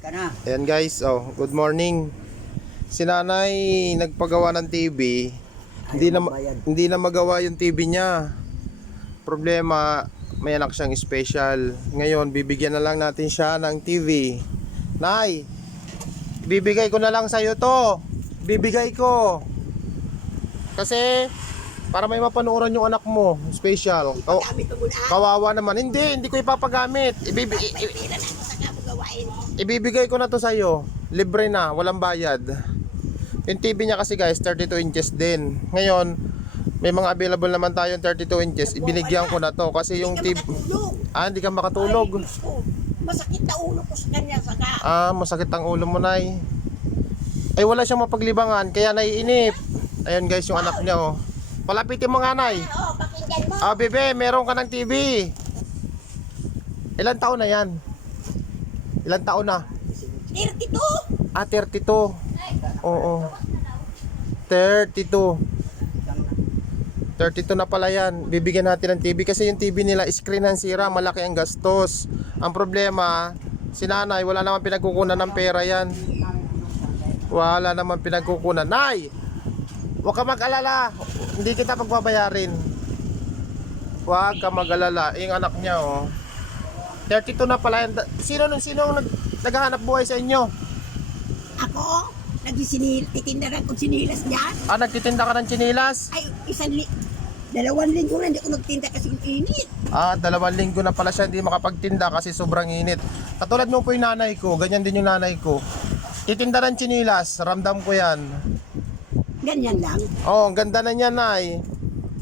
Kana. Ayan guys, good morning. Si nanay nagpagawa ng TV. Hindi na magawa yung TV niya. Problema, may anak siyang special. Ngayon, bibigyan na lang natin siya ng TV. Nay, bibigay ko na lang sa'yo to. Bibigay ko. Kasi, para may mapanuoran yung anak mo. Special. Kawawa naman. Hindi ko ipapagamit. Ibibigay ko na to sa'yo. Libre na, walang bayad. Yung TV niya kasi guys, 32 inches din. Ngayon, may mga available naman tayong 32 inches. Ibinigyan ko na to kasi yung TV... hindi ka makatulog. Masakit na ulo ko sa kanya saka. Masakit ang ulo mo, nay. Ay, wala siyang mapaglibangan, kaya naiinip. Ayun guys, yung anak niya, oh. Palapitin mo nga, nay. Pakinggan mo. Bebe, meron ka ng TV. Ilan taon na yan? Ilan taon na? 32. 32. Oo. 32. 32 na pala yan. Bibigyan natin ng TV kasi yung TV nila screen ang sira, malaki ang gastos. Ang problema, si nanay wala naman pinagkukunan ng pera yan. Wala naman pinagkukunan. Nay, huwag ka mag-alala, hindi kita pagbabayarin. Huwag ka mag-alala. Yung anak niya, 32 na pala yan. Sino naghahanap buhay sa inyo? Ako, titinda rin kung sinilas niyan. Nagtitinda ka ng tsinilas? Ay, 2 linggo na hindi ko nagtinda kasi init. 2 linggo na pala siya hindi makapagtinda kasi sobrang init. Katulad mo po yung nanay ko, ganyan din yung nanay ko. Titinda ng tsinilas, ramdam ko yan. Ganyan lang. Ang ganda na niya, nay.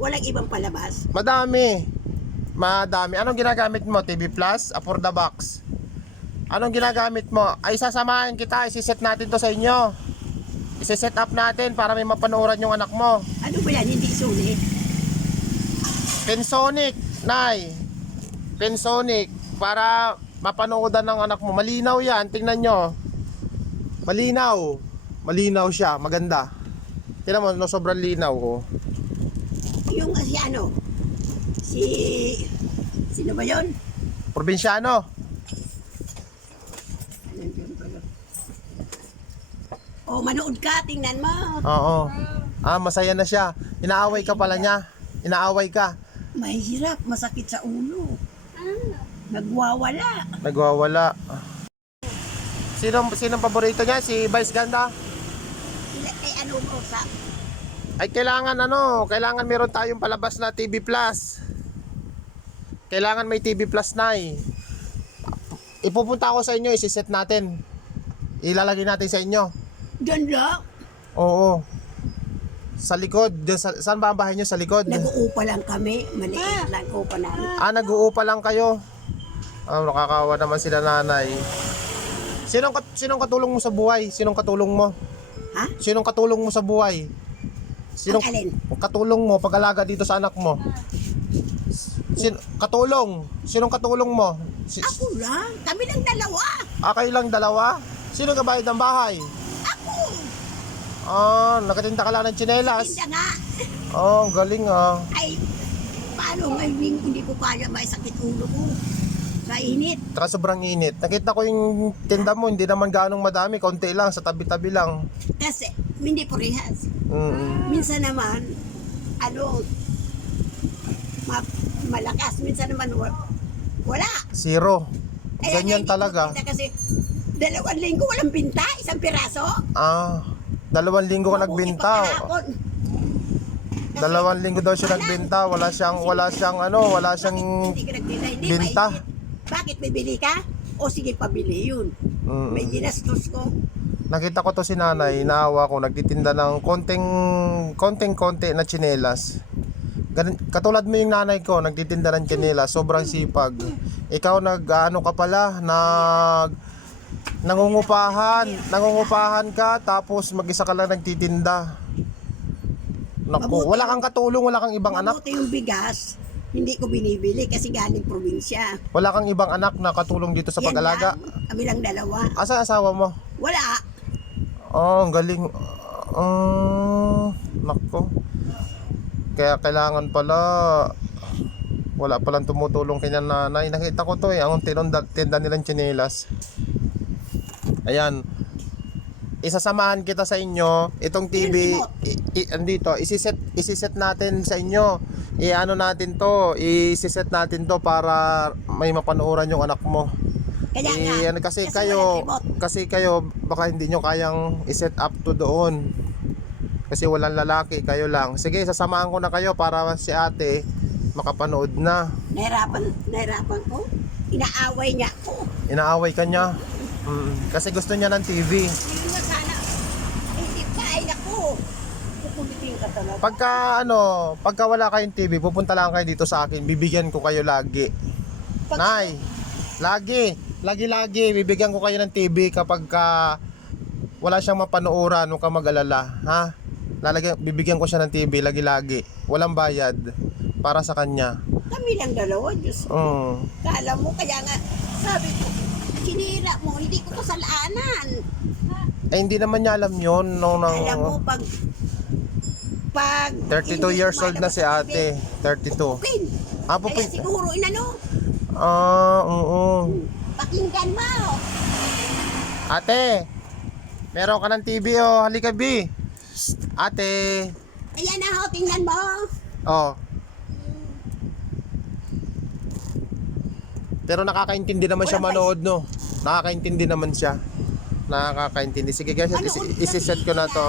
Walang ibang palabas. Madami. Anong ginagamit mo? TV Plus? For the box? Anong ginagamit mo? Ay, sasamahin kita, isiset natin to sa inyo. Isiset up natin para may mapanooran yung anak mo. Ano ba yan? Hindi sulit. Pensonic, nay. Pensonic, para mapanoodan ng anak mo. Malinaw yan, tingnan nyo. Malinaw siya, maganda. Tingnan mo, no, sobrang linaw, Yung sino ba yun? Probinsyano. Manood ka, tingnan mo. Oo. Masaya na siya. Inaaway ka pala niya. Inaaway ka. Mahirap, masakit sa ulo. Nagwawala. Sinong paborito niya? Si Vice Ganda? Ano mo sa... Ay, kailangan meron tayong palabas na TV Plus. Kailangan may TV Plus, nay. Ipupunta ako sa inyo, isiset natin. Ilalagay natin sa inyo. Ganda. Oo. Sa likod. Saan ba ang bahay nyo? Sa likod? Nag-uupa lang kami. Maliit lang upa namin. Nag-uupa lang kayo. Nakakawa naman sila nanay. Sinong katulong mo sa buhay? Sinong katulong mo? Ha? Sinong katulong mo sa buhay? Sinong Ang alin? katulong mo pag-alaga dito sa anak mo? Katulong? Sinong katulong mo? Ako lang. Kami lang dalawa. Kayo lang dalawa? Sino kabayad ng bahay? Ako. Nakatinda ka lang ng tsinelas. Tinda nga. Ang galing Ay, paano ngayon hindi ko kaya may sakit ulo ko. Sa init. Taka sobrang init. Nakita ko yung tinda mo, hindi naman ganong madami. Konti lang, sa tabi-tabi lang. Kasi, hindi parehas. Minsan naman, malakas. Minsan naman, wala. Zero. Kaya Ganyan nga, talaga. Kasi, 2 linggo walang binta, 1 piraso. 2 linggo ka nagbenta. 2 linggo daw siya nagbenta. Wala siyang Hindi ka nagtinda, hindi binta. mainit. Bakit bibili ka? O sige, pabili yun. May ginastos ko. Nakita ko to si nanay, naawa ko, nagtitinda ng konting-konti na tsinelas. Katulad mo yung nanay ko, nagtitinda ng tsinelas, sobrang sipag. Ikaw ka pala, nangungupahan ka, tapos mag-isa ka lang nagtitinda. Naku, wala kang katulong, wala kang ibang anak. Mabuti yung bigas, hindi ko binibili kasi galing probinsya. Wala kang ibang anak na katulong dito sa Yan pag-alaga. lang, kami lang dalawa. Asa asawa mo? Wala. Ang galing. Nako. Kaya kailangan pala wala palang tumutulong kanya nanay. Nakita ko to ang tinda nilang tsinelas. Ayan. Isasamahan kita sa inyo. Itong TV, andito, isiset natin sa inyo. I-ano natin to, isiset natin to para may mapanooran yung anak mo. Kaya nga. Ano, kasi walang remote. kayo baka hindi nyo kayang i-set up to doon. Kasi walang lalaki, kayo lang. Sige, sasamahan ko na kayo para si ate makapanood na. Nahirapan ko. Inaaway niya ako. Inaaway ka niya. Kasi gusto niya ng TV. Hindi nga sana. Hindi pa ay ako. Pupulitin ka talaga. Pagka wala kayong TV, pupunta lang kayo dito sa akin. Bibigyan ko kayo lagi. Nay, lagi bibigyan ko kayo ng TV kapag wala siyang mapanooran, huwag kang mag-alala, ha? Bibigyan ko siya ng TV lagi. Walang bayad para sa kanya. Kami lang dalawa, Diyos. Kala mo, kaya nga, sabi ko, sinira mo, hindi ko kasalanan. Hindi naman niya alam yun. Alam mo, pag 32 years old na si ate. 32. Pupupin. Kaya Pupin. siguro, inano, Oo. pakinggan mo. Ate, meron ka ng TV, oh. Halika, B. Ate. Ayan na ho, tingnan mo. Oh. Pero nakakaintindi naman siya manood, no? Nakakaintindi naman siya. Nakakaintindi. Sige guys, isiset ko na to.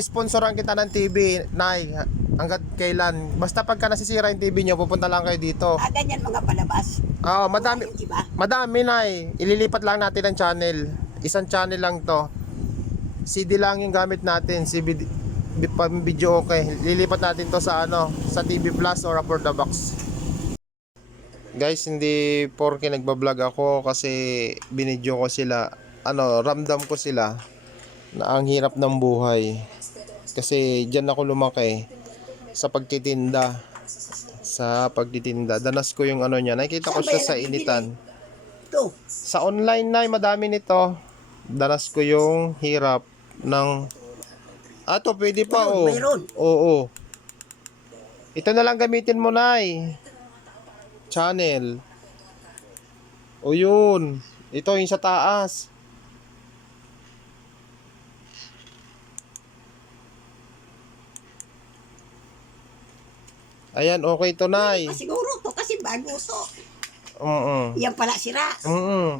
Sponsoran kita ng TV, Nay. Hanggat kailan. Basta pagka nasisira yung TV nyo, pupunta lang kayo dito. Ganyan mga palabas. Oo, madami. Yung iba. Madami, Nay. Ililipat lang natin ang channel. Isang channel lang to. CD lang yung gamit natin. Video okay. Lilipat natin to sa sa TV Plus or for the box. Guys, hindi porke nagbablog ako kasi binidyo ko sila. Ramdam ko sila na ang hirap ng buhay. Kasi diyan ako lumaki sa pagtitinda. Danas ko yung niya. Nakita ko siya sa initan. Ito. Sa online na madami nito. Danas ko yung hirap ng to pwede pa Mayroon. Oo. Ito na lang gamitin mo, Nay. Channel. O yun. Ito yung sa taas. Ayan, okay to, Nay. Siguro to kasi bago to. Yan pala sira.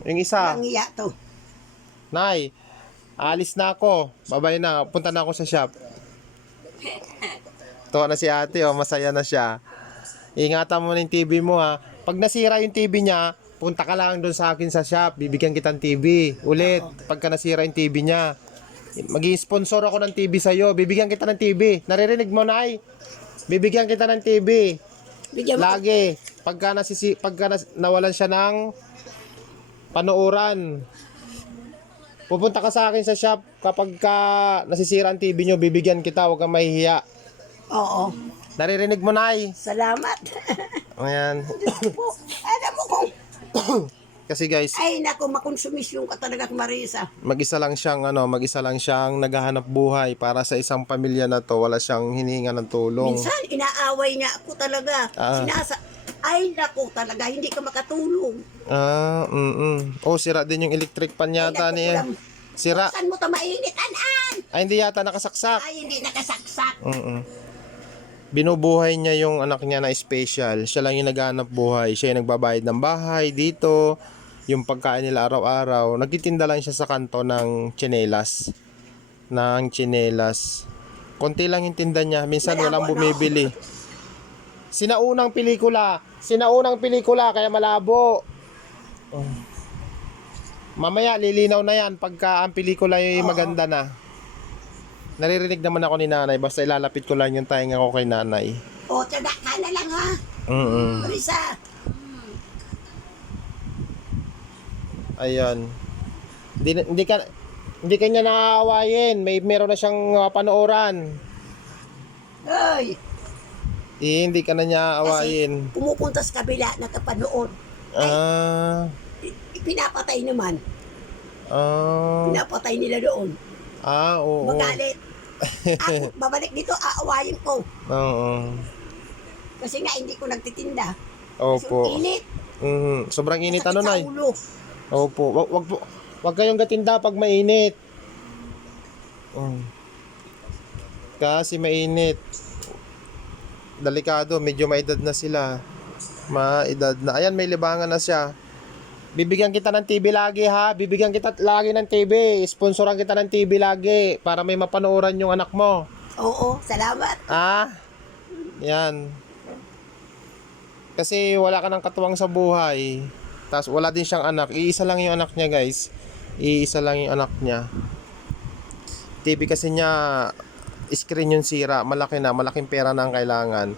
Yung isa. Ang iya to. Nay, alis na ako. Babay na. Punta na ako sa shop. Tuwa na si ate, masaya na siya. Ingatan mo na yung TV mo, ha. Pag nasira yung TV niya, punta ka lang doon sa akin sa shop. Bibigyan kita ng TV. Ulit, pagka nasira yung TV niya. Mag-i-sponsor ako ng TV sa'yo. Bibigyan kita ng TV. Naririnig mo, Nay? Bibigyan kita ng TV. Lagi. Pagka nawalan siya ng panooran. Pupunta ka sa akin sa shop. Kapag nasisira ang TV nyo, bibigyan kita. Huwag kang mahihiya. Oo. Naririnig mo, Nay? Salamat. Ayan. Alam mo kung Kasi guys, ay naku, makonsumisyon ka talaga, Marisa. mag-isa lang siyang naghahanap buhay para sa isang pamilya na to. Wala siyang hinihinga ng tulong. Minsan, inaaway niya ako talaga. Ay naku talaga, hindi ka makatulong. Sira din yung electric pan yata niya. Sira. Saan mo ito mainit, An? Ay, hindi yata nakasaksak. Ay, hindi nakasaksak. Binubuhay niya yung anak niya na special. Siya lang yung naghahanap buhay. Siya yung nagbabayad ng bahay dito. Yung pagkain nila araw-araw. Nagtitinda lang siya sa kanto ng tsinelas. Konti lang yung tinda niya. Minsan walang bumibili. Sinaunang pelikula. Kaya malabo. Mamaya lilinaw na yan pagka ang pelikula yung maganda na. Naririnig naman ako ni nanay. Basta ilalapit ko lang yung tainga ko kay nanay. Tiyaga ka na lang, ha? Marisa. Ayan. Hindi ka niya nakaawayin. Meron na siyang panooran. Ay. Hindi ka na niya aawayin. Kasi pumupunta sa kabila, nakapanood. Pinapatay naman. Pinapatay nila doon. Oo. Magalit. Ako, babalik dito, aawayin ko. Oo. Kasi nga, hindi ko nagtitinda. Opo. Kasi init. Sobrang init, Sakit sa Nay? ulo. Opo. Wag po. Huwag kayong gatinda pag mainit. Kasi mainit. Delikado, medyo maedad na sila. Maedad na. Ayan, may libangan na siya. Bibigyan kita ng TV lagi ha. Bibigyan kita lagi ng TV. Sponsoran kita ng TV lagi para may mapanooran yung anak mo. Oo, salamat. Yan. Kasi wala ka ng katuwang sa buhay. Tapos wala din siyang anak. Iisa lang yung anak niya, guys. Iisa lang yung anak niya. TV kasi niya, screen yung sira. Malaki na, malaking pera na ang kailangan.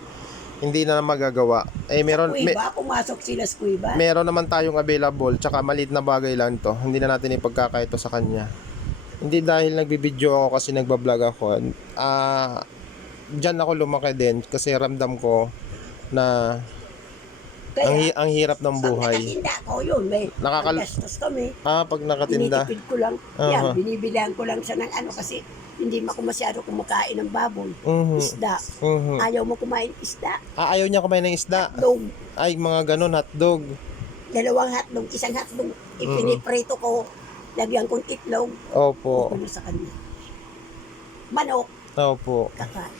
Hindi na magagawa. Meron, Kuiba, pumasok sila sa Kuiba. meron naman tayong available. Tsaka maliit na bagay lang to. Hindi na natin ipagkakaito sa kanya. Hindi dahil nagbibideo ako kasi nagbablog ako. Diyan ako lumaki din. Kasi ramdam ko na Kaya, ang hirap ng pag buhay. nakatinda ko yun, may gastos kami. Pag nakatinda. Tinitipid ko lang. Yan, binibilihan ko lang siya ng ano kasi hindi mo ako masyado kumakain ng baboy. Isda. Ayaw mo kumain isda. Ayaw niya kumain ng isda. Hotdog. Ay, mga ganun, hotdog. 2 hotdog, 1 hotdog. Ipiniprito ko. Lagyan kong itlog. Opo. Ano sa kanya. Manok. Opo. Kakain.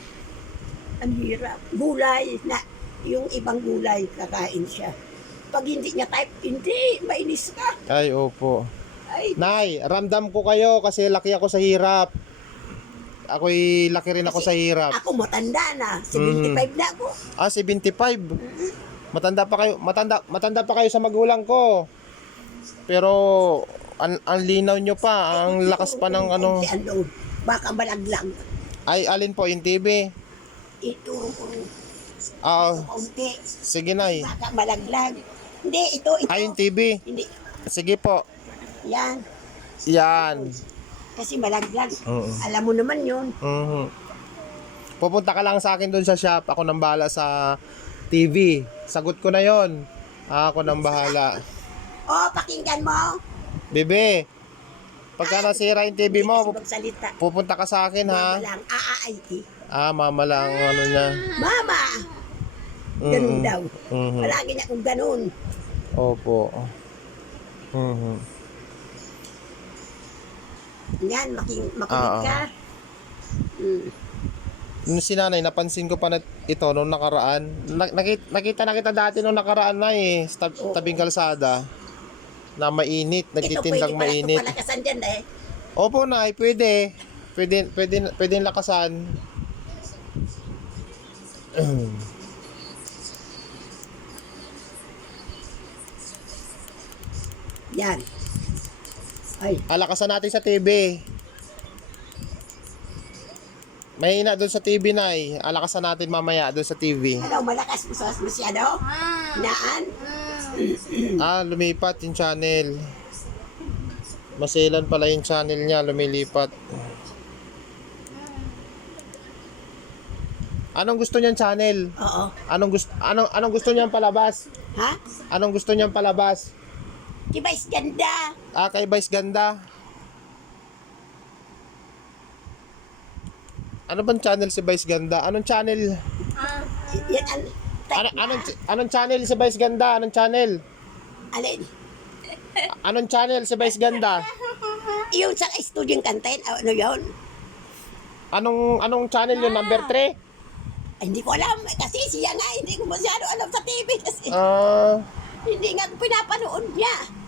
Ang hirap. Gulay na yung ibang gulay kakain siya. Pag hindi niya type, hindi, mainis ka. Ay, opo. Ay, Nay, ramdam ko kayo kasi laki ako sa hirap. Ako'y laki rin ako sa hirap. ako matanda na. 75 na ako. 75. Matanda pa kayo sa magulang ko. Pero ang linaw nyo pa, ang lakas pa ng ano. Ano, baka malaglag. Ay, alin po yung TV? Ito, kaunti. Sige, Nay. Baka malaglag. Hindi, ito. Ay, yung TV. Hindi. Sige po. Yan. Yan. Kasi malaglag. Alam mo naman yun. Pupunta ka lang sa akin doon sa shop. Ako nang bahala sa TV. Sagot ko na yon. Ako nang bahala. Pakinggan mo. Bebe, pagka nasira yung TV mo, Magsalita. pupunta ka sa akin ha. Mama lang. AAIT. Mama lang ano niya. Mama! Ganun daw. Palagi niya kung ganun. Opo. Yan, makinig ka. Nung si nanay, napansin ko pa na ito nung nakaraan. Nakita na kita dati nung nakaraan na sa tabing kalsada. Na mainit, nagtitindang mainit. Ito pwede pala palakasan dyan Opo, Nay, pwede. Pwede lakasan. Yan. Ay, Alakasan natin sa TV. Mahina doon sa TV, Nay. Alakasan natin mamaya doon sa TV. ano, malakas mo sa masyado? Naan? Lumipat yung channel. Maselan pala yung channel niya, lumilipat. Anong gusto niyang channel? Oo. Anong gusto niyang palabas? Ha? Anong gusto niyang palabas? Kibais ganda. Kay Vice Ganda. Ano bang channel si Vice Ganda? Anong channel? Yan, Anong channel si Vice Ganda? Anong channel? alin? Anong channel si Vice Ganda? Yung sa studio yung kantain, ano yun? Anong channel yun? Number 3? Ay, hindi ko alam. Kasi siya nga, hindi ko masyado alam sa TV kasi Ah, hindi nga pinapanood niya.